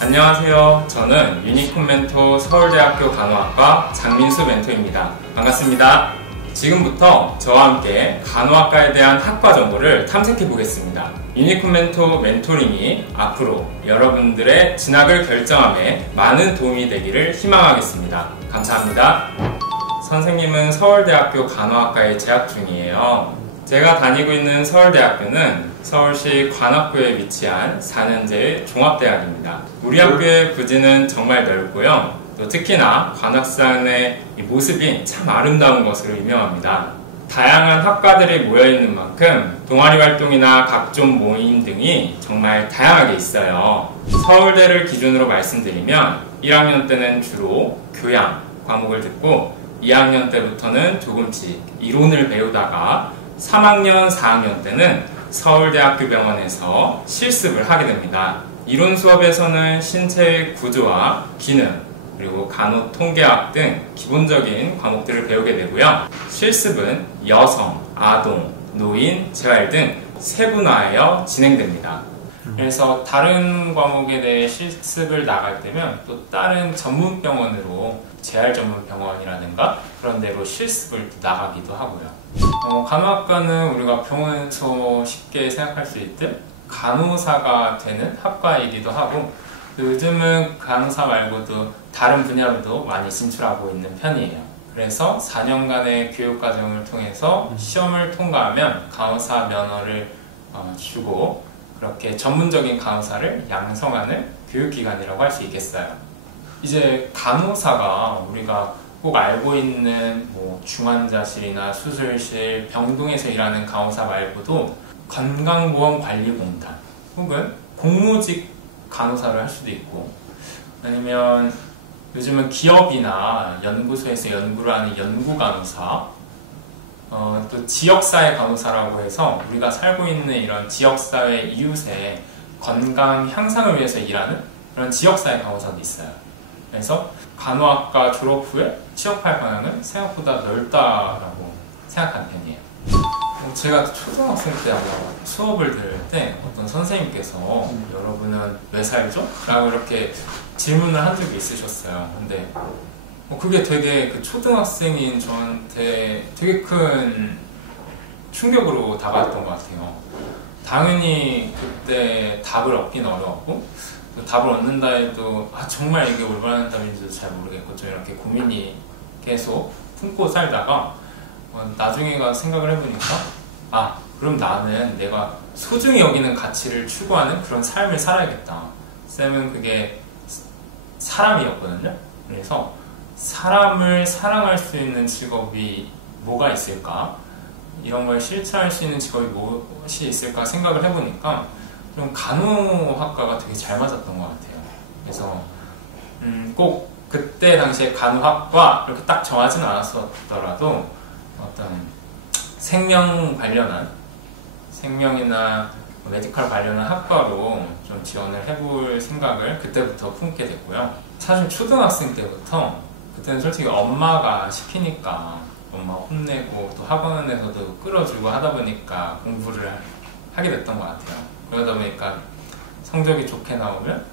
안녕하세요. 저는 유니콘 멘토 서울대학교 간호학과 장민수 멘토입니다. 반갑습니다. 지금부터 저와 함께 간호학과에 대한 학과 정보를 탐색해 보겠습니다. 유니콘 멘토 멘토링이 앞으로 여러분들의 진학을 결정함에 많은 도움이 되기를 희망하겠습니다. 감사합니다. 선생님은 서울대학교 간호학과에 재학 중이에요. 제가 다니고 있는 서울대학교는 서울시 관악구에 위치한 4년제의 종합대학입니다. 우리 학교의 부지는 정말 넓고요. 또 특히나 관악산의 모습이 참 아름다운 것으로 유명합니다. 다양한 학과들이 모여있는 만큼 동아리 활동이나 각종 모임 등이 정말 다양하게 있어요. 서울대를 기준으로 말씀드리면 1학년 때는 주로 교양 과목을 듣고 2학년 때부터는 조금씩 이론을 배우다가 3학년, 4학년 때는 서울대학교 병원에서 실습을 하게 됩니다. 이론 수업에서는 신체의 구조와 기능, 그리고 간호통계학 등 기본적인 과목들을 배우게 되고요. 실습은 여성, 아동, 노인, 재활 등 세분화하여 진행됩니다. 그래서 다른 과목에 대해 실습을 나갈 때면 또 다른 전문 병원으로 재활 전문 병원이라든가 그런 데로 실습을 나가기도 하고요. 간호학과는 우리가 병원에서 쉽게 생각할 수 있듯 간호사가 되는 학과이기도 하고 요즘은 간호사 말고도 다른 분야로도 많이 진출하고 있는 편이에요. 그래서 4년간의 교육과정을 통해서 시험을 통과하면 간호사 면허를 주고 그렇게 전문적인 간호사를 양성하는 교육기관이라고 할 수 있겠어요. 이제 간호사가 우리가 꼭 알고 있는 중환자실이나 수술실, 병동에서 일하는 간호사 말고도 건강보험관리공단 혹은 공무직 간호사를 할 수도 있고 아니면 요즘은 기업이나 연구소에서 연구를 하는 연구간호사 또 지역사회 간호사라고 해서 우리가 살고 있는 이런 지역사회 이웃의 건강 향상을 위해서 일하는 그런 지역사회 간호사도 있어요. 그래서 간호학과 졸업 후에 취업할 방향은 생각보다 넓다라고 생각하는 편이에요. 제가 초등학생 때 수업을 들을 때 어떤 선생님께서 여러분은 왜 살죠? 라고 이렇게 질문을 한 적이 있으셨어요. 근데 그게 되게 그 초등학생인 저한테 되게 큰 충격으로 다가왔던 것 같아요. 당연히 그때 답을 얻긴 어려웠고 답을 얻는다 해도 정말 이게 올바른 답인지도 잘 모르겠고 좀 이렇게 고민이 계속 품고 살다가 나중에 가서 생각을 해보니까 그럼 나는 내가 소중히 여기는 가치를 추구하는 그런 삶을 살아야겠다. 쌤은 그게 사람이었거든요. 그래서 사람을 사랑할 수 있는 직업이 뭐가 있을까? 이런 걸 실천할 수 있는 직업이 무엇이 있을까 생각을 해보니까 좀 간호학과가 되게 잘 맞았던 것 같아요. 그래서 꼭 그때 당시에 간호학과 이렇게 딱 정하지는 않았었더라도 어떤 생명 관련한 생명이나 메디컬 관련한 학과로 좀 지원을 해볼 생각을 그때부터 품게 됐고요. 사실 초등학생 때부터 그때는 솔직히 엄마가 시키니까 엄마 혼내고 또 학원에서도 끌어주고 하다 보니까 공부를 하게 됐던 것 같아요. 그러다 보니까 성적이 좋게 나오면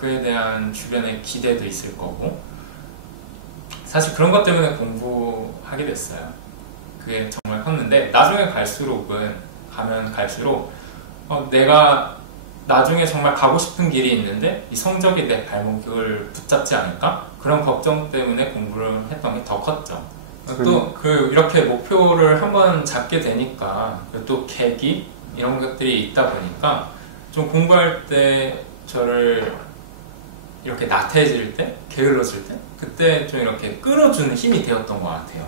그에 대한 주변의 기대도 있을 거고 사실 그런 것 때문에 공부하게 됐어요. 그게 정말 컸는데 나중에 가면 갈수록 내가 나중에 정말 가고 싶은 길이 있는데 이 성적이 내 발목을 붙잡지 않을까? 그런 걱정 때문에 공부를 했던 게 더 컸죠. 또 이렇게 목표를 한번 잡게 되니까 또 계기 이런 것들이 있다 보니까 좀 공부할 때 저를 이렇게 나태해질 때, 게을러질 때 그때 좀 이렇게 끌어주는 힘이 되었던 것 같아요.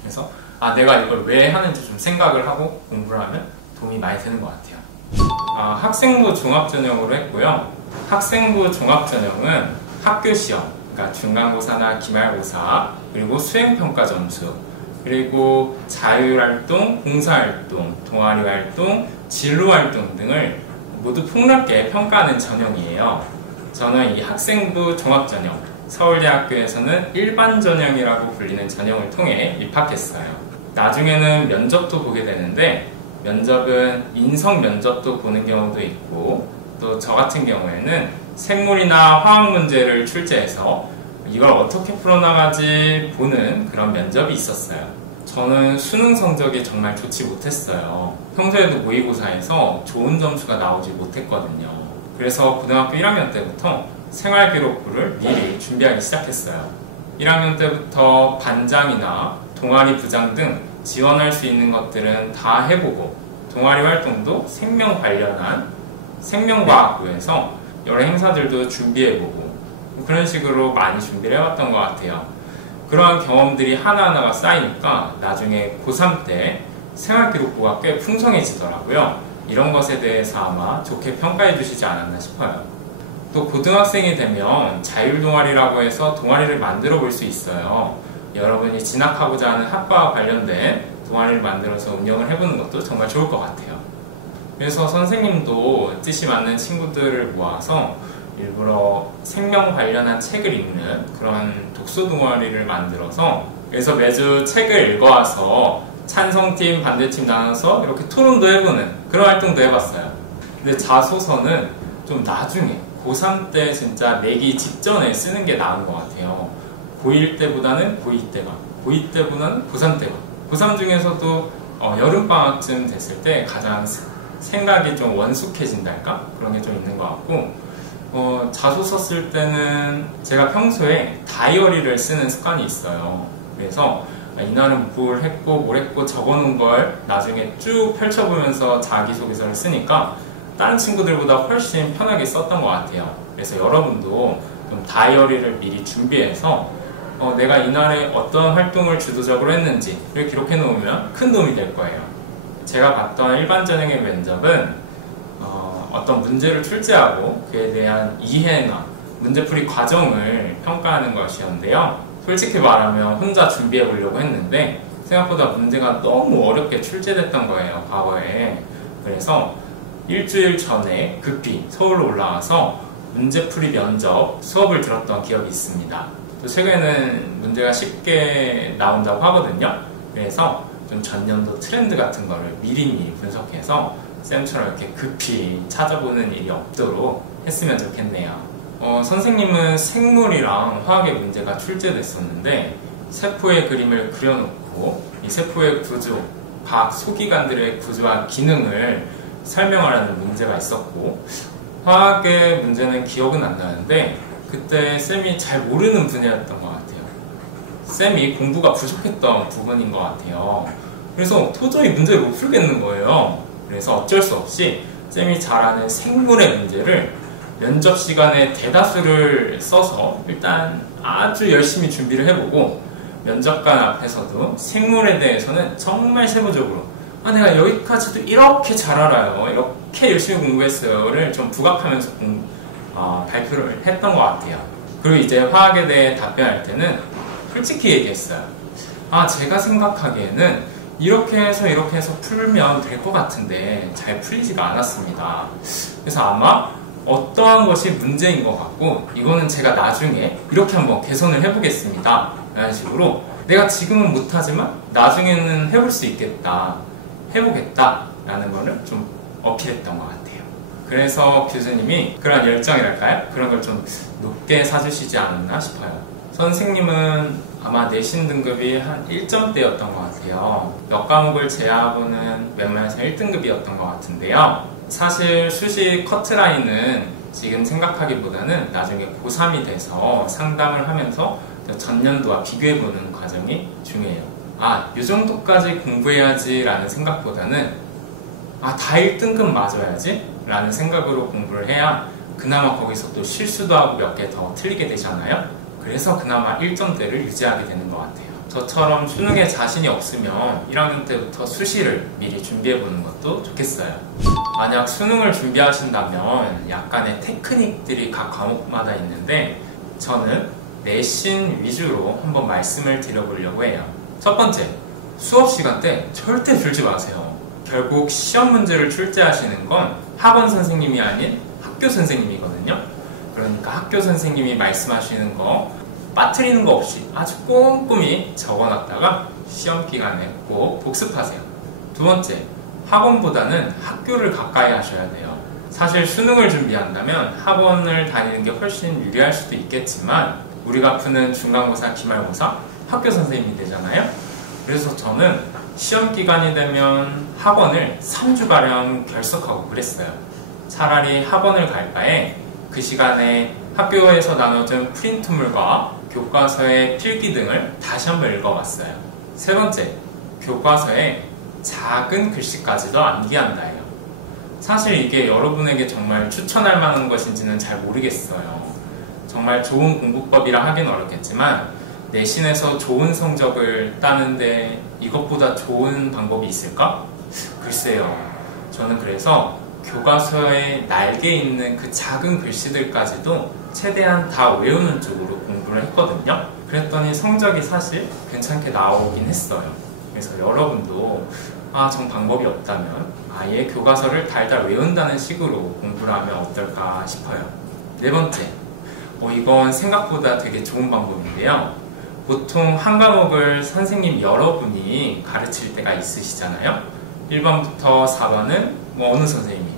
그래서 내가 이걸 왜 하는지 좀 생각을 하고 공부를 하면 도움이 많이 되는 것 같아요. 학생부 종합전형으로 했고요. 학생부 종합전형은 학교시험, 그러니까 중간고사나 기말고사, 그리고 수행평가 점수, 그리고 자율활동, 봉사활동, 동아리활동, 진로활동 등을 모두 폭넓게 평가하는 전형이에요. 저는 이 학생부 종합전형, 서울대학교에서는 일반전형이라고 불리는 전형을 통해 입학했어요. 나중에는 면접도 보게 되는데 면접은 인성 면접도 보는 경우도 있고 또 저 같은 경우에는 생물이나 화학 문제를 출제해서 이걸 어떻게 풀어나가지 보는 그런 면접이 있었어요. 저는 수능 성적이 정말 좋지 못했어요. 평소에도 모의고사에서 좋은 점수가 나오지 못했거든요. 그래서 고등학교 1학년 때부터 생활기록부를 미리 준비하기 시작했어요. 1학년 때부터 반장이나 동아리 부장 등 지원할 수 있는 것들은 다 해보고, 동아리 활동도 생명 관련한 생명과학부에서 여러 행사들도 준비해보고, 그런 식으로 많이 준비를 해왔던 것 같아요. 그러한 경험들이 하나하나가 쌓이니까 나중에 고3 때 생활기록부가 꽤 풍성해지더라고요. 이런 것에 대해서 아마 좋게 평가해 주시지 않았나 싶어요. 또 고등학생이 되면 자율동아리라고 해서 동아리를 만들어 볼 수 있어요. 여러분이 진학하고자 하는 학과와 관련된 동아리를 만들어서 운영을 해보는 것도 정말 좋을 것 같아요. 그래서 선생님도 뜻이 맞는 친구들을 모아서 일부러 생명 관련한 책을 읽는 그런 독서 동아리를 만들어서, 그래서 매주 책을 읽어와서 찬성팀, 반대팀 나눠서 이렇게 토론도 해보는 그런 활동도 해봤어요. 근데 자소서는 좀 나중에 고3 때 진짜 내기 직전에 쓰는 게 나은 것 같아요. 고1 때보다는 고2 때가, 고2 때보다는 고3 때가, 고3 중에서도 여름방학쯤 됐을 때 가장 생각이 좀 원숙해진달까? 그런 게 좀 있는 것 같고, 자소서 쓸 때는 제가 평소에 다이어리를 쓰는 습관이 있어요. 그래서 이날은 뭘 했고 적어놓은 걸 나중에 쭉 펼쳐보면서 자기소개서를 쓰니까 다른 친구들보다 훨씬 편하게 썼던 것 같아요. 그래서 여러분도 좀 다이어리를 미리 준비해서 내가 이날에 어떤 활동을 주도적으로 했는지를 기록해 놓으면 큰 도움이 될 거예요. 제가 봤던 일반 전형의 면접은 어떤 문제를 출제하고 그에 대한 이해나 문제풀이 과정을 평가하는 것이었는데요. 솔직히 말하면 혼자 준비해 보려고 했는데 생각보다 문제가 너무 어렵게 출제됐던 거예요, 과거에. 그래서 일주일 전에 급히 서울로 올라와서 문제풀이 면접 수업을 들었던 기억이 있습니다. 또 최근에는 문제가 쉽게 나온다고 하거든요. 그래서 좀 전년도 트렌드 같은 거를 미리미리 분석해서 쌤처럼 이렇게 급히 찾아보는 일이 없도록 했으면 좋겠네요. 선생님은 생물이랑 화학의 문제가 출제됐었는데 세포의 그림을 그려놓고 이 세포의 구조, 각 소기관들의 구조와 기능을 설명하라는 문제가 있었고, 화학의 문제는 기억은 안 나는데 그때 쌤이 잘 모르는 분야였던 것 같아요. 쌤이 공부가 부족했던 부분인 것 같아요. 그래서 도저히 문제를 못 풀겠는 거예요. 그래서 어쩔 수 없이 쌤이 잘 아는 생물의 문제를 면접 시간에 대다수를 써서 일단 아주 열심히 준비를 해보고, 면접관 앞에서도 생물에 대해서는 정말 세부적으로 내가 여기까지도 이렇게 잘 알아요, 이렇게 열심히 공부했어요를 좀 부각하면서 발표를 했던 것 같아요. 그리고 이제 화학에 대해 답변할 때는 솔직히 얘기했어요. 제가 생각하기에는 이렇게 해서 풀면 될 것 같은데 잘 풀리지가 않았습니다. 그래서 아마 어떠한 것이 문제인 것 같고 이거는 제가 나중에 이렇게 한번 개선을 해보겠습니다 라는 식으로, 내가 지금은 못하지만 나중에는 해볼 수 있겠다, 해보겠다 라는 거를 좀 어필했던 것 같아요. 그래서 교수님이 그런 열정이랄까요? 그런 걸 좀 높게 사주시지 않았나 싶어요. 선생님은 아마 내신 등급이 한 1점대였던 것 같아요. 몇 과목을 제외하고는 웬만해서 1등급이었던 것 같은데요. 사실 수시 커트라인은 지금 생각하기보다는 나중에 고3이 돼서 상담을 하면서 전년도와 비교해보는 과정이 중요해요. 이 정도까지 공부해야지 라는 생각보다는 다 1등급 맞아야지 라는 생각으로 공부를 해야 그나마 거기서 또 실수도 하고 몇 개 더 틀리게 되잖아요. 그래서 그나마 1점대를 유지하게 되는 것 같아요. 저처럼 수능에 자신이 없으면 1학년 때부터 수시를 미리 준비해보는 것도 좋겠어요. 만약 수능을 준비하신다면 약간의 테크닉들이 각 과목마다 있는데 저는 내신 위주로 한번 말씀을 드려보려고 해요. 첫 번째, 수업 시간 때 절대 줄지 마세요. 결국 시험 문제를 출제하시는 건 학원 선생님이 아닌 학교 선생님이거든요. 그러니까 학교 선생님이 말씀하시는 거 빠뜨리는 거 없이 아주 꼼꼼히 적어놨다가 시험 기간에 꼭 복습하세요. 두 번째, 학원보다는 학교를 가까이 하셔야 돼요. 사실 수능을 준비한다면 학원을 다니는 게 훨씬 유리할 수도 있겠지만 우리가 푸는 중간고사, 기말고사 학교 선생님이 되잖아요. 그래서 저는 시험 기간이 되면 학원을 3주가량 결석하고 그랬어요. 차라리 학원을 갈 바에 그 시간에 학교에서 나눠준 프린트물과 교과서의 필기 등을 다시 한번 읽어봤어요. 세 번째, 교과서에 작은 글씨까지도 암기한다예요. 사실 이게 여러분에게 정말 추천할 만한 것인지는 잘 모르겠어요. 정말 좋은 공부법이라 하긴 어렵겠지만 내신에서 좋은 성적을 따는데 이것보다 좋은 방법이 있을까? 글쎄요. 저는 그래서 교과서에 날개 있는 그 작은 글씨들까지도 최대한 다 외우는 쪽으로 공부를 했거든요. 그랬더니 성적이 사실 괜찮게 나오긴 했어요. 그래서 여러분도 정 방법이 없다면 아예 교과서를 달달 외운다는 식으로 공부를 하면 어떨까 싶어요. 네 번째, 이건 생각보다 되게 좋은 방법인데요. 보통 한 과목을 선생님 여러분이 가르칠 때가 있으시잖아요. 1번부터 4번은 어느 선생님이,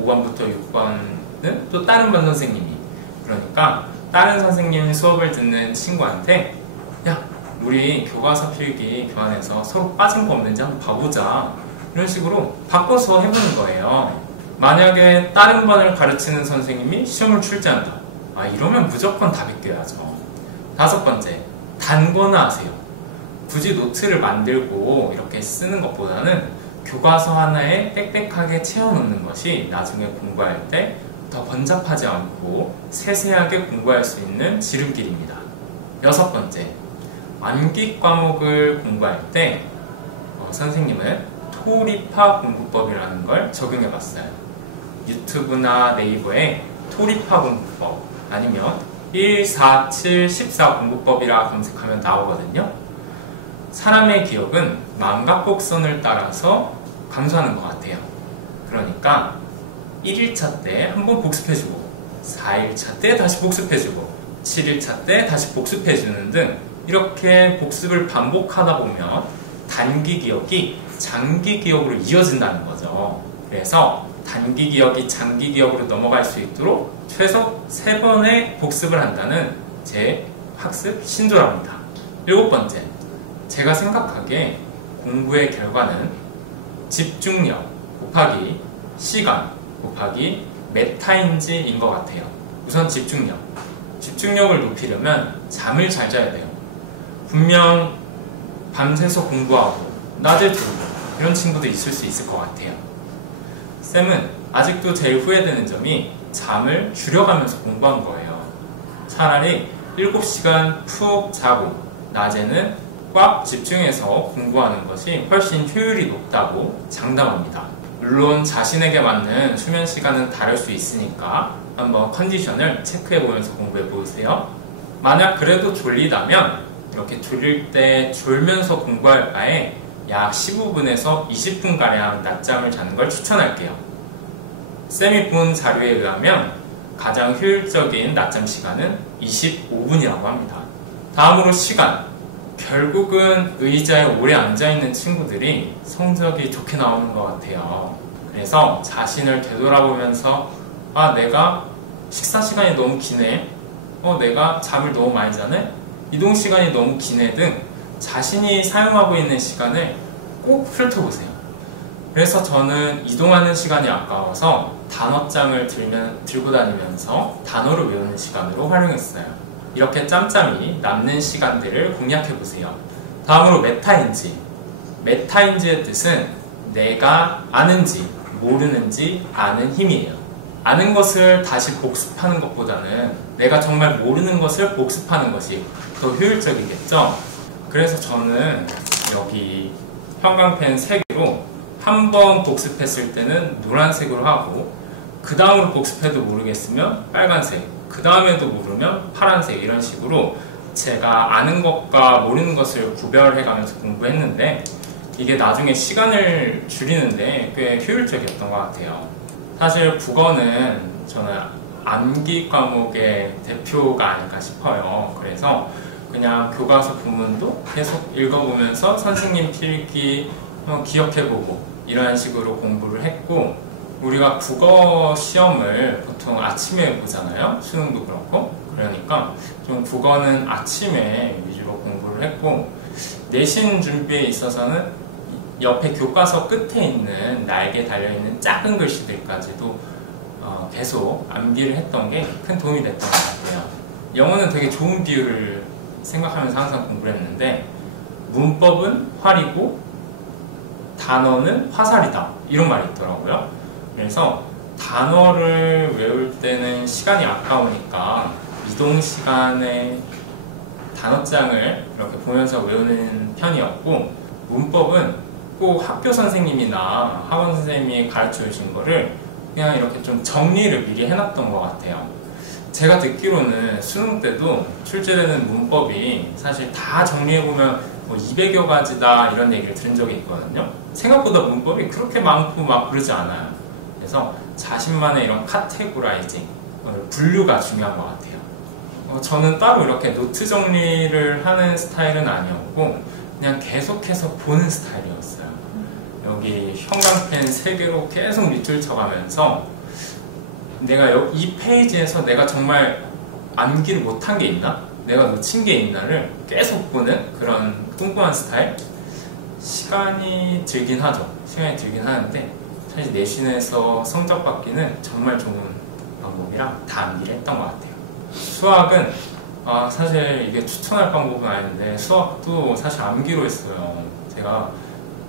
5번부터 6번은 또 다른 반 선생님이. 그러니까 다른 선생님 수업을 듣는 친구한테 야, 우리 교과서 필기 교환해서 서로 빠진 거 없는지 한번 봐보자. 이런 식으로 바꿔서 해보는 거예요. 만약에 다른 반을 가르치는 선생님이 시험을 출제한다. 이러면 무조건 다 비껴야죠. 다섯 번째, 단거나 하세요. 굳이 노트를 만들고 이렇게 쓰는 것보다는 교과서 하나에 빽빽하게 채워놓는 것이 나중에 공부할 때 더 번잡하지 않고 세세하게 공부할 수 있는 지름길입니다. 여섯 번째, 암기 과목을 공부할 때 선생님은 토리파 공부법이라는 걸 적용해 봤어요. 유튜브나 네이버에 토리파 공부법 아니면 1, 4, 7, 14 공부법이라 검색하면 나오거든요. 사람의 기억은 망각곡선을 따라서 감소하는 것 같아요. 그러니까 1일차 때 한번 복습해주고 4일차 때 다시 복습해주고 7일차 때 다시 복습해주는 등 이렇게 복습을 반복하다 보면 단기 기억이 장기 기억으로 이어진다는 거죠. 그래서 단기 기억이 장기 기억으로 넘어갈 수 있도록 최소 3번의 복습을 한다는 제 학습 신조랍니다. 일곱 번째, 제가 생각하기에 공부의 결과는 집중력 곱하기 시간 곱하기 메타인지인 것 같아요. 우선 집중력을 높이려면 잠을 잘 자야 돼요. 분명 밤새서 공부하고 낮에 졸고 이런 친구도 있을 수 있을 것 같아요. 쌤은 아직도 제일 후회되는 점이 잠을 줄여가면서 공부한 거예요. 차라리 7시간 푹 자고 낮에는 꽉 집중해서 공부하는 것이 훨씬 효율이 높다고 장담합니다. 물론 자신에게 맞는 수면 시간은 다를 수 있으니까 한번 컨디션을 체크해보면서 공부해보세요. 만약 그래도 졸리다면 이렇게 졸릴 때 졸면서 공부할 바에 약 15분에서 20분가량 낮잠을 자는 걸 추천할게요. 쌤이 본 자료에 의하면 가장 효율적인 낮잠 시간은 25분이라고 합니다. 다음으로 시간. 결국은 의자에 오래 앉아있는 친구들이 성적이 좋게 나오는 것 같아요. 그래서 자신을 되돌아보면서 내가 식사 시간이 너무 기네, 내가 잠을 너무 많이 자네, 이동 시간이 너무 기네 등 자신이 사용하고 있는 시간을 꼭 훑어보세요. 그래서 저는 이동하는 시간이 아까워서 단어장을 들고 다니면서 단어를 외우는 시간으로 활용했어요. 이렇게 짬짬이 남는 시간들을 공략해보세요. 다음으로 메타인지. 메타인지의 뜻은 내가 아는지 모르는지 아는 힘이에요. 아는 것을 다시 복습하는 것보다는 내가 정말 모르는 것을 복습하는 것이 더 효율적이겠죠? 그래서 저는 여기 형광펜 3개로 한 번 복습했을 때는 노란색으로 하고 그 다음으로 복습해도 모르겠으면 빨간색, 그 다음에도 모르면 파란색, 이런 식으로 제가 아는 것과 모르는 것을 구별해가면서 공부했는데 이게 나중에 시간을 줄이는데 꽤 효율적이었던 것 같아요. 사실 국어는 저는 암기 과목의 대표가 아닐까 싶어요. 그래서 그냥 교과서 부문도 계속 읽어보면서 선생님 필기 기억해보고 이런 식으로 공부를 했고, 우리가 국어 시험을 보통 아침에 보잖아요. 수능도 그렇고. 그러니까 좀 국어는 아침에 위주로 공부를 했고, 내신 준비에 있어서는 옆에 교과서 끝에 있는 날개 달려있는 작은 글씨들까지도 계속 암기를 했던 게 큰 도움이 됐던 것 같아요. 영어는 되게 좋은 비율을 생각하면서 항상 공부를 했는데, 문법은 활이고 단어는 화살이다, 이런 말이 있더라고요. 그래서 단어를 외울 때는 시간이 아까우니까 이동 시간에 단어장을 이렇게 보면서 외우는 편이었고, 문법은 꼭 학교 선생님이나 학원 선생님이 가르쳐 주신 거를 그냥 이렇게 좀 정리를 미리 해놨던 것 같아요. 제가 듣기로는 수능 때도 출제되는 문법이 사실 다 정리해보면 뭐 200여 가지다, 이런 얘기를 들은 적이 있거든요. 생각보다 문법이 그렇게 많고 막 그러지 않아요. 그래서 자신만의 이런 카테고라이징, 분류가 중요한 것 같아요. 저는 따로 이렇게 노트 정리를 하는 스타일은 아니었고, 그냥 계속해서 보는 스타일이었어요. 여기 형광펜 3개로 계속 밑줄 쳐가면서 내가 이 페이지에서 내가 정말 암기를 못한 게 있나? 내가 놓친 게 있나를 계속 보는 그런 꼼꼼한 스타일? 시간이 들긴 하죠. 시간이 들긴 하는데, 사실 내신에서 성적 받기는 정말 좋은 방법이라 다 암기를 했던 것 같아요. 수학은 사실 이게 추천할 방법은 아닌데, 수학도 사실 암기로 했어요. 제가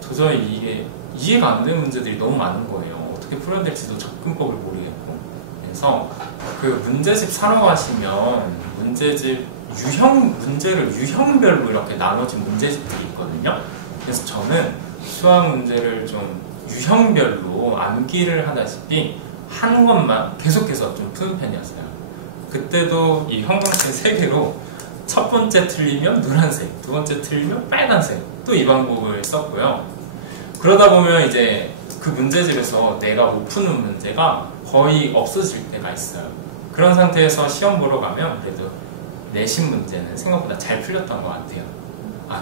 도저히 이게 이해가 안 되는 문제들이 너무 많은 거예요. 어떻게 풀어야 될지도 접근법을 모르겠고. 그래서 그 문제집 사러 가시면 문제집 문제를 유형별로 이렇게 나눠진 문제집들이 있거든요. 그래서 저는 수학 문제를 좀 유형별로 암기를 하다시피 한 것만 계속해서 좀 푸는 편이었어요. 그때도 이 형광펜 3개로 첫 번째 틀리면 노란색, 두 번째 틀리면 빨간색, 또 이 방법을 썼고요. 그러다 보면 이제 그 문제집에서 내가 못 푸는 문제가 거의 없어질 때가 있어요. 그런 상태에서 시험 보러 가면 그래도 내신 문제는 생각보다 잘 풀렸던 것 같아요.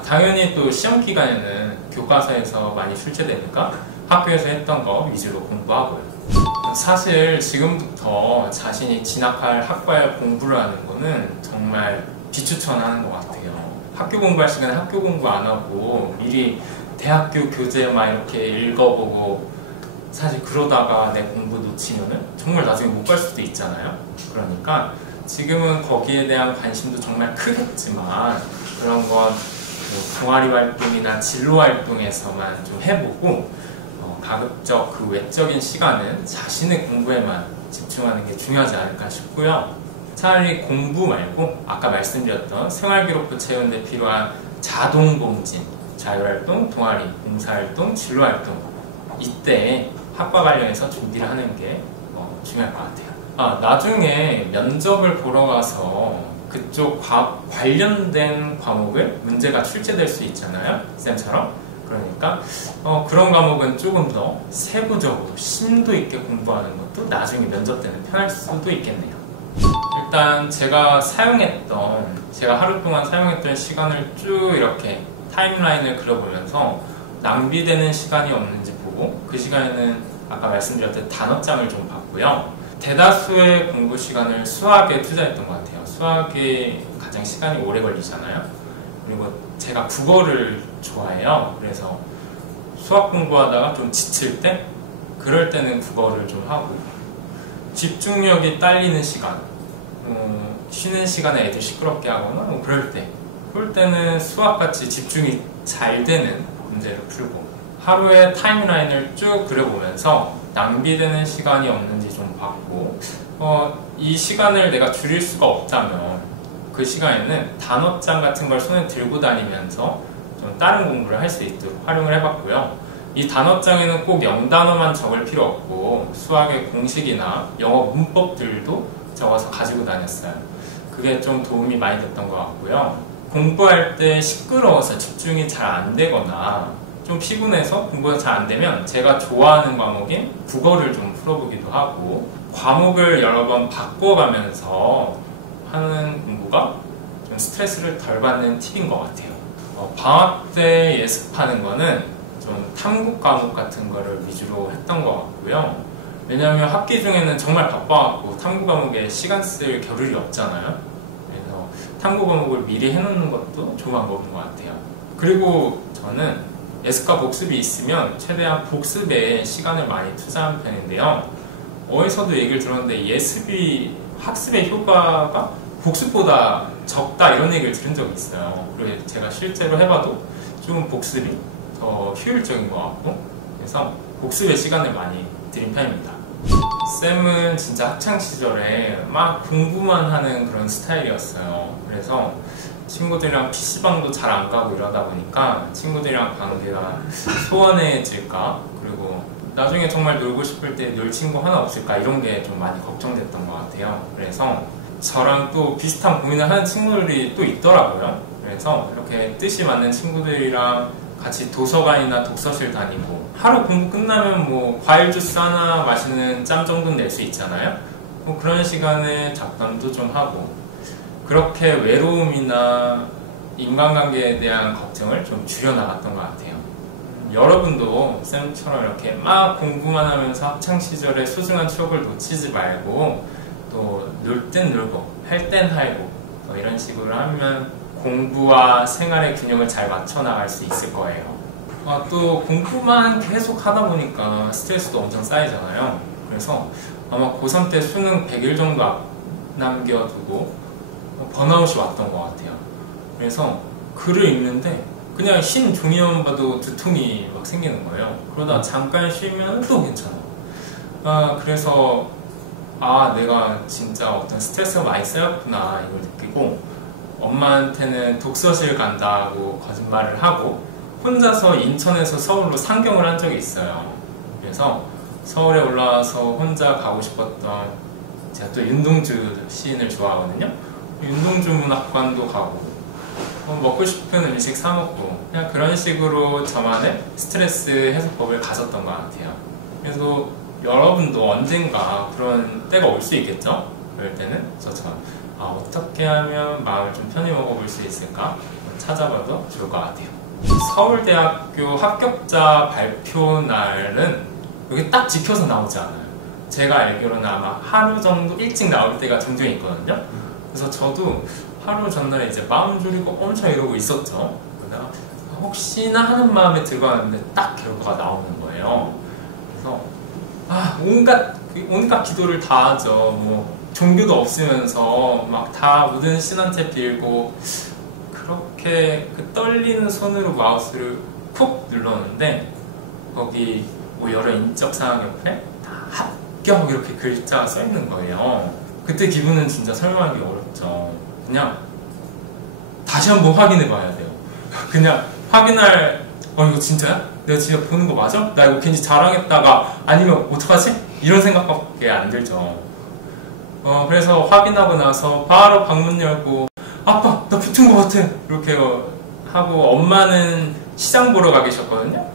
당연히 또 시험 기간에는 교과서에서 많이 출제되니까 학교에서 했던 거 위주로 공부하고요. 사실 지금부터 자신이 진학할 학과에 공부를 하는 거는 정말 비추천하는 것 같아요. 학교 공부할 시간에 학교 공부 안 하고 미리 대학교 교재 막 이렇게 읽어보고, 사실 그러다가 내 공부 놓치면은 정말 나중에 못 갈 수도 있잖아요. 그러니까 지금은 거기에 대한 관심도 정말 크겠지만, 그런 건 동아리 활동이나 진로 활동에서만 좀 해보고, 가급적 그 외적인 시간은 자신의 공부에만 집중하는 게 중요하지 않을까 싶고요. 차라리 공부 말고 아까 말씀드렸던 생활기록부 채우는 데 필요한 자동공진, 자율활동, 동아리, 봉사활동, 진로활동, 이때 학과 관련해서 준비를 하는 게 중요할 것 같아요. 나중에 면접을 보러 가서 그쪽 관련된 과목을 문제가 출제될 수 있잖아요, 쌤처럼. 그러니까 그런 과목은 조금 더 세부적으로 심도 있게 공부하는 것도 나중에 면접 때는 편할 수도 있겠네요. 일단 제가 하루 동안 사용했던 시간을 쭉 이렇게 타임라인을 그려보면서 낭비되는 시간이 없는지 보고, 그 시간에는 아까 말씀드렸던 단어장을 좀 봤고요. 대다수의 공부 시간을 수학에 투자했던 것 같아요. 수학이 가장 시간이 오래 걸리잖아요. 그리고 제가 국어를 좋아해요. 그래서 수학 공부하다가 좀 지칠 때, 그럴 때는 국어를 좀 하고, 집중력이 딸리는 시간, 쉬는 시간에 애들 시끄럽게 하거나 그럴 때는 수학같이 집중이 잘 되는 문제를 풀고, 하루의 타임라인을 쭉 그려보면서 낭비되는 시간이 없는지 좀 봤고, 이 시간을 내가 줄일 수가 없다면 그 시간에는 단어장 같은 걸 손에 들고 다니면서 좀 다른 공부를 할 수 있도록 활용을 해봤고요. 이 단어장에는 꼭 영단어만 적을 필요 없고, 수학의 공식이나 영어 문법들도 적어서 가지고 다녔어요. 그게 좀 도움이 많이 됐던 것 같고요. 공부할 때 시끄러워서 집중이 잘 안 되거나 좀 피곤해서 공부가 잘 안 되면 제가 좋아하는 과목인 국어를 좀 풀어보기도 하고, 과목을 여러 번 바꿔가면서 하는 공부가 좀 스트레스를 덜 받는 팁인 것 같아요. 방학 때 예습하는 거는 좀 탐구 과목 같은 거를 위주로 했던 것 같고요. 왜냐하면 학기 중에는 정말 바빠갖고 탐구 과목에 시간 쓸 겨를이 없잖아요. 그래서 탐구 과목을 미리 해놓는 것도 좋은 방법인 것 같아요. 그리고 저는 예습과 복습이 있으면 최대한 복습에 시간을 많이 투자하는 편인데요. 어디서도 얘기를 들었는데 예습이 학습의 효과가 복습보다 적다 이런 얘기를 들은 적이 있어요. 그리고 제가 실제로 해봐도 좀 복습이 더 효율적인 것 같고, 그래서 복습에 시간을 많이 들인 편입니다. 쌤은 진짜 학창시절에 막 공부만 하는 그런 스타일이었어요. 그래서 친구들이랑 PC방도 잘 안 가고 이러다 보니까 친구들이랑 관계가 소원해질까, 그리고 나중에 정말 놀고 싶을 때 놀 친구 하나 없을까 이런 게 좀 많이 걱정됐던 것 같아요. 그래서 저랑 또 비슷한 고민을 하는 친구들이 또 있더라고요. 그래서 이렇게 뜻이 맞는 친구들이랑 같이 도서관이나 독서실 다니고, 하루 공부 끝나면 뭐 과일 주스 하나 마시는 짬 정도는 낼 수 있잖아요. 뭐 그런 시간에 잡담도 좀 하고, 그렇게 외로움이나 인간관계에 대한 걱정을 좀 줄여나갔던 것 같아요. 여러분도 쌤처럼 이렇게 막 공부만 하면서 학창시절의 소중한 추억을 놓치지 말고, 또 놀 땐 놀고 할 땐 할고, 이런 식으로 하면 공부와 생활의 균형을 잘 맞춰 나갈 수 있을 거예요. 또 공부만 계속 하다 보니까 스트레스도 엄청 쌓이잖아요. 그래서 아마 고3 때 수능 100일 정도 남겨두고 번아웃이 왔던 것 같아요. 그래서 글을 읽는데 그냥 흰 종이만 봐도 두통이 막 생기는 거예요. 그러다 잠깐 쉬면 또 괜찮아. 그래서 내가 진짜 어떤 스트레스가 많이 쌓였구나 이걸 느끼고, 엄마한테는 독서실 간다고 거짓말을 하고 혼자서 인천에서 서울로 상경을 한 적이 있어요. 그래서 서울에 올라와서 혼자 가고 싶었던, 제가 또 윤동주 시인을 좋아하거든요. 윤동주 문학관도 가고, 먹고 싶은 음식 사 먹고, 그냥 그런 식으로 저만의 스트레스 해소법을 가졌던 것 같아요. 그래서 여러분도 언젠가 그런 때가 올 수 있겠죠? 그럴 때는 저처럼 어떻게 하면 마음을 좀 편히 먹어볼 수 있을까? 찾아봐도 좋을 것 같아요. 서울대학교 합격자 발표 날은 여기 딱 지켜서 나오지 않아요. 제가 알기로는 아마 하루 정도 일찍 나올 때가 종종 있거든요. 그래서 저도 하루 전날에 이제 마음 졸이고 엄청 이러고 있었죠. 그러다가 혹시나 하는 마음에 들고 왔는데 딱 결과가 나오는 거예요. 그래서 온갖 기도를 다 하죠. 뭐 종교도 없으면서 막 다 모든 신한테 빌고, 그렇게 그 떨리는 손으로 마우스를 콕 눌렀는데 거기 뭐 여러 인적사항 옆에 다 합격 이렇게 글자가 써 있는 거예요. 그때 기분은 진짜 설명하기 어렵죠. 그냥 다시 한번 확인해 봐야 돼요. 그냥 확인할, 이거 진짜야? 내가 진짜 보는 거 맞아? 나 이거 괜히 자랑했다가 아니면 어떡하지? 이런 생각밖에 안 들죠. 그래서 확인하고 나서 바로 방문 열고, 아빠 나 붙은 거 같아 이렇게 하고, 엄마는 시장 보러 가 계셨거든요.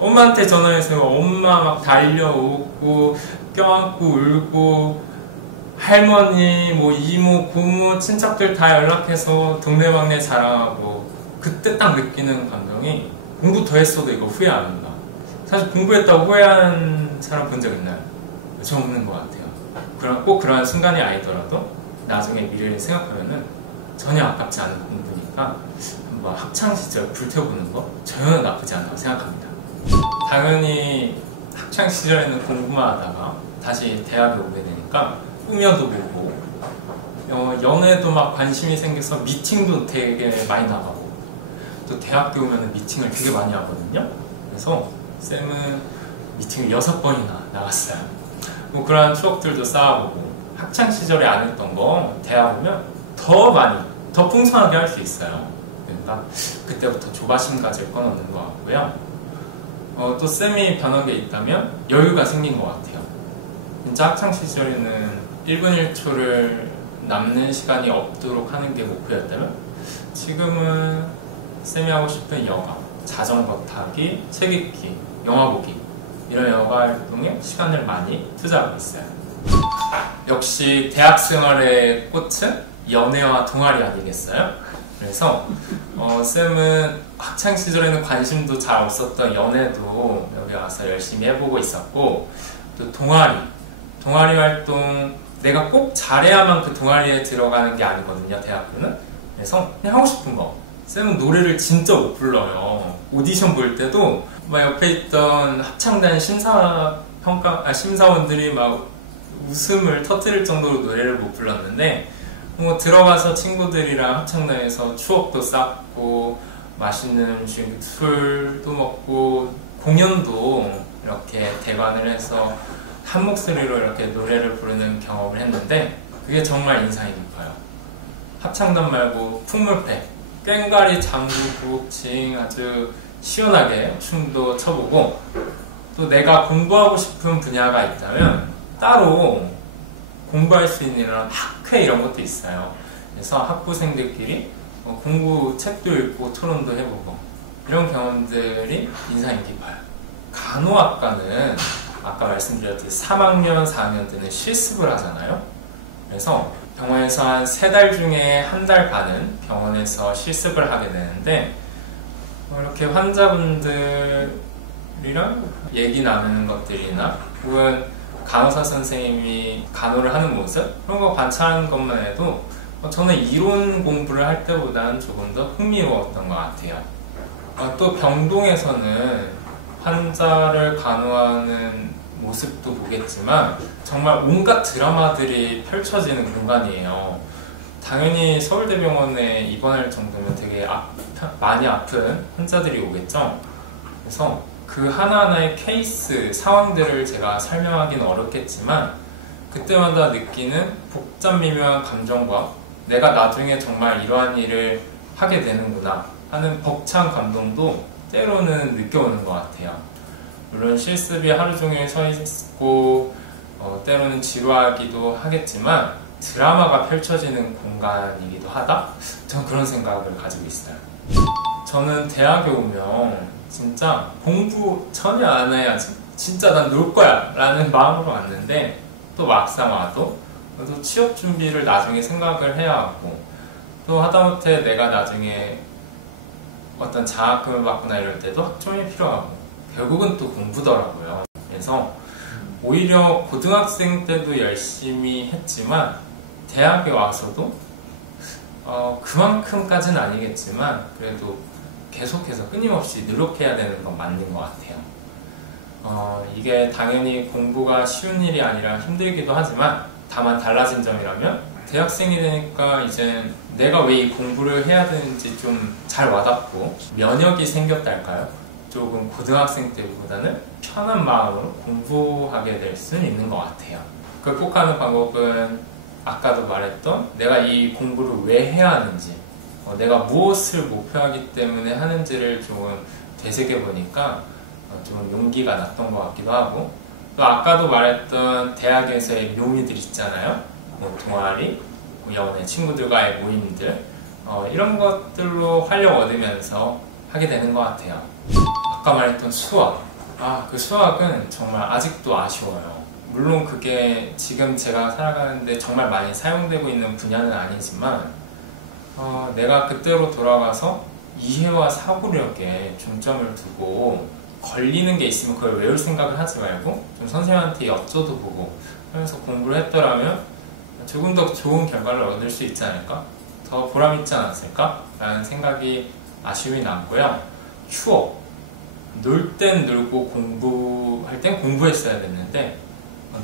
엄마한테 전화해서 엄마 막 달려오고 껴안고 울고, 할머니 뭐 이모 고모 친척들 다 연락해서 동네방네 자랑하고, 그때 딱 느끼는 감정이, 공부 더 했어도 이거 후회 안 한다. 사실 공부했다고 후회한 사람 본 적 있나요? 저 없는 것 같아요. 꼭 그러한 순간이 아니더라도 나중에 미래를 생각하면은 전혀 아깝지 않은 공부니까 한번 학창시절 불태워보는 거 전혀 나쁘지 않다고 생각합니다. 당연히 학창시절에는 공부만 하다가 다시 대학에 오게 되니까 꿈여도 보고, 연애도 막 관심이 생겨서 미팅도 되게 많이 나가고, 또 대학교 오면 미팅을 되게 많이 하거든요. 그래서 쌤은 미팅을 6번이나 나갔어요. 뭐 그런 추억들도 쌓아보고, 학창시절에 안 했던 거 대학 오면 더 많이, 더 풍성하게 할 수 있어요. 그러니까 그때부터 조바심 가질 건 없는 것 같고요. 또 쌤이 변한 게 있다면 여유가 생긴 것 같아요. 진짜 학창시절에는 1분 1초를 남는 시간이 없도록 하는 게 목표였다면, 지금은 쌤이 하고 싶은 여가, 자전거 타기, 책 읽기, 영화 보기, 이런 여가 활동에 시간을 많이 투자하고 있어요. 역시 대학 생활의 꽃은 연애와 동아리 아니겠어요? 그래서 쌤은 학창시절에는 관심도 잘 없었던 연애도 여기 와서 열심히 해보고 있었고, 또 동아리 활동 내가 꼭 잘해야만 그 동아리에 들어가는 게 아니거든요, 대학교는. 그래서 그냥 하고 싶은 거. 쌤은 노래를 진짜 못 불러요. 오디션 볼 때도 막 옆에 있던 합창단 심사원들이 막 웃음을 터뜨릴 정도로 노래를 못 불렀는데, 뭐 들어가서 친구들이랑 합창단에서 추억도 쌓고 맛있는 음식, 술도 먹고 공연도 이렇게 대관을 해서 한 목소리로 이렇게 노래를 부르는 경험을 했는데, 그게 정말 인상이 깊어요. 합창단 말고 풍물패, 꽹과리, 장구, 구국칭 아주 시원하게 춤도 춰보고, 또 내가 공부하고 싶은 분야가 있다면 따로 공부할 수 있는 이런 학회 이런 것도 있어요. 그래서 학부생들끼리 공부 책도 읽고 토론도 해보고, 이런 경험들이 인상이 깊어요. 간호학과는 아까 말씀드렸듯이 3학년, 4학년 때는 실습을 하잖아요. 그래서 병원에서 한 3달 중에 1달 반은 병원에서 실습을 하게 되는데, 이렇게 환자분들이랑 얘기 나누는 것들이나 혹은 간호사 선생님이 간호를 하는 모습, 그런 거 관찰하는 것만 해도 저는 이론 공부를 할 때보다는 조금 더 흥미로웠던 것 같아요. 또 병동에서는 환자를 간호하는 모습도 보겠지만 정말 온갖 드라마들이 펼쳐지는 공간이에요. 당연히 서울대병원에 입원할 정도면 되게 많이 아픈 환자들이 오겠죠. 그래서 그 하나하나의 케이스, 상황들을 제가 설명하기는 어렵겠지만 그때마다 느끼는 복잡 미묘한 감정과 내가 나중에 정말 이러한 일을 하게 되는구나 하는 벅찬 감동도 때로는 느껴오는 것 같아요. 물론 실습이 하루 종일 서 있고 때로는 지루하기도 하겠지만 드라마가 펼쳐지는 공간이기도 하다? 저는 그런 생각을 가지고 있어요. 저는 대학에 오면 진짜 공부 전혀 안 해야지, 진짜 난 놀 거야 라는 마음으로 왔는데, 또 막상 와도 또 취업 준비를 나중에 생각을 해야 하고, 또 하다못해 내가 나중에 어떤 장학금을 받거나 이럴 때도 학점이 필요하고, 결국은 또 공부더라고요. 그래서 오히려 고등학생 때도 열심히 했지만 대학에 와서도 그만큼까지는 아니겠지만 그래도 계속해서 끊임없이 노력해야 되는 건 맞는 것 같아요. 이게 당연히 공부가 쉬운 일이 아니라 힘들기도 하지만, 다만 달라진 점이라면 대학생이 되니까 이제 내가 왜 이 공부를 해야 되는지 좀 잘 와닿고 면역이 생겼달까요? 조금 고등학생 때보다는 편한 마음으로 공부하게 될 수는 있는 것 같아요. 극복하는 방법은 아까도 말했던 내가 이 공부를 왜 해야 하는지, 내가 무엇을 목표하기 때문에 하는지를 조금 되새겨보니까 좀 용기가 났던 것 같기도 하고, 또 아까도 말했던 대학에서의 묘미들 있잖아요. 뭐 동아리, 연애, 친구들과의 모임들, 이런 것들로 활력 얻으면서 하게 되는 것 같아요. 아까 말했던 수학, 그 수학은 정말 아직도 아쉬워요. 물론 그게 지금 제가 살아가는데 정말 많이 사용되고 있는 분야는 아니지만 내가 그때로 돌아가서 이해와 사고력에 중점을 두고 걸리는 게 있으면 그걸 외울 생각을 하지 말고 좀 선생님한테 여쭤도 보고 하면서 공부를 했더라면 조금 더 좋은 결과를 얻을 수 있지 않을까? 더 보람있지 않았을까? 라는 생각이 아쉬움이 남고요. 추억, 놀 땐 놀고 공부할 땐 공부했어야 됐는데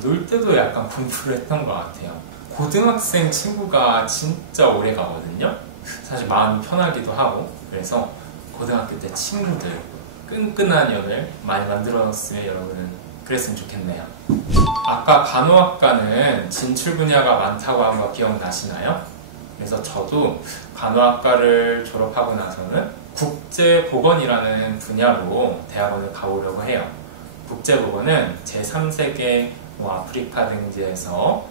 놀 때도 약간 공부를 했던 것 같아요. 고등학생 친구가 진짜 오래 가거든요. 사실 마음이 편하기도 하고, 그래서 고등학교 때 친구들 끈끈한 연을 많이 만들었으면 여러분은 그랬으면 좋겠네요. 아까 간호학과는 진출 분야가 많다고 한 거 기억나시나요? 그래서 저도 간호학과를 졸업하고 나서는 국제보건이라는 분야로 대학원을 가보려고 해요. 국제보건은 제3세계 아프리카 등지에서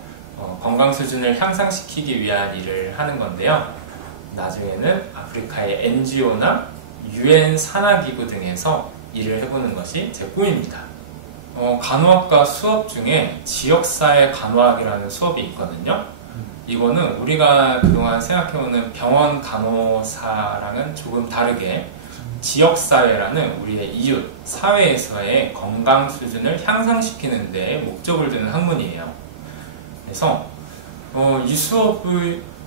건강 수준을 향상시키기 위한 일을 하는 건데요. 나중에는 아프리카의 NGO나 UN 산하기구 등에서 일을 해보는 것이 제 꿈입니다. 간호학과 수업 중에 지역사회 간호학이라는 수업이 있거든요. 이거는 우리가 그동안 생각해오는 병원 간호사랑은 조금 다르게 지역사회라는 우리의 이웃, 사회에서의 건강 수준을 향상시키는 데 목적을 두는 학문이에요. 그래서 이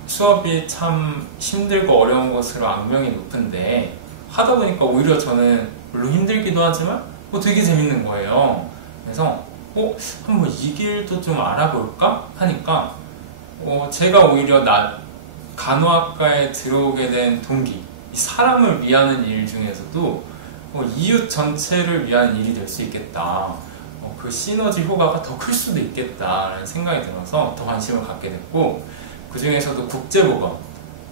수업이 참 힘들고 어려운 것으로 악명이 높은데 하다 보니까 오히려 저는 물론 힘들기도 하지만 되게 재밌는 거예요. 그래서 한번 이 길도 좀 알아볼까 하니까 제가 오히려 간호학과에 들어오게 된 동기, 이 사람을 위하는 일 중에서도 이웃 전체를 위한 일이 될 수 있겠다. 그 시너지 효과가 더 클 수도 있겠다라는 생각이 들어서 더 관심을 갖게 됐고, 그 중에서도 국제보건,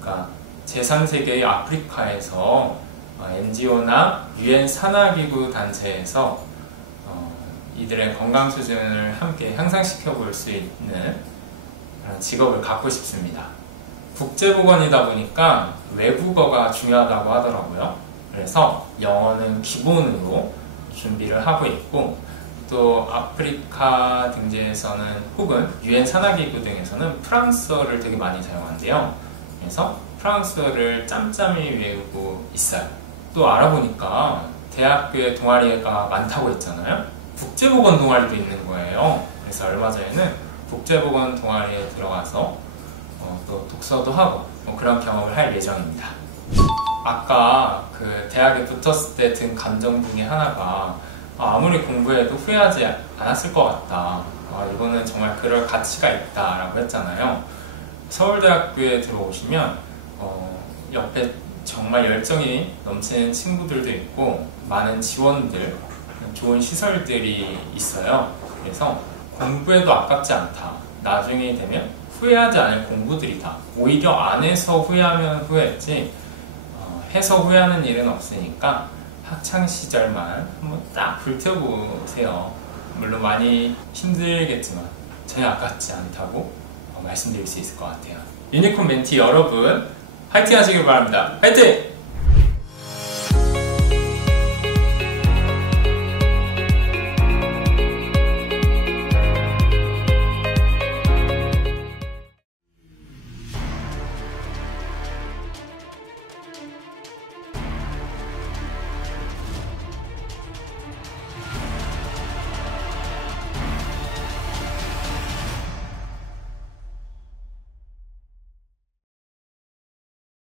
그러니까 제3세계의 아프리카에서 NGO나 UN 산하기구 단체에서 이들의 건강 수준을 함께 향상시켜 볼 수 있는 그런 직업을 갖고 싶습니다. 국제보건이다 보니까 외국어가 중요하다고 하더라고요. 그래서 영어는 기본으로 준비를 하고 있고, 또 아프리카 등지에서는 혹은 UN 산하기구 등에서는 프랑스어를 되게 많이 사용한대요. 그래서 프랑스어를 짬짬이 외우고 있어요. 또 알아보니까 대학교에 동아리가 많다고 했잖아요. 국제보건 동아리도 있는 거예요. 그래서 얼마 전에는 국제보건 동아리에 들어가서 또 독서도 하고 그런 경험을 할 예정입니다. 아까 그 대학에 붙었을 때 든 감정 중에 하나가 아무리 공부해도 후회하지 않았을 것 같다. 이거는 정말 그럴 가치가 있다라고 했잖아요. 서울대학교에 들어오시면 옆에 정말 열정이 넘치는 친구들도 있고 많은 지원들, 좋은 시설들이 있어요. 그래서 공부해도 아깝지 않다. 나중에 되면 후회하지 않을 공부들이다. 오히려 안 해서 후회하면 후회했지 해서 후회하는 일은 없으니까 학창시절만 한번 딱 불태워보세요. 물론 많이 힘들겠지만 전혀 아깝지 않다고 말씀드릴 수 있을 것 같아요. 유니콘 멘티 여러분, 화이팅 하시길 바랍니다. 화이팅!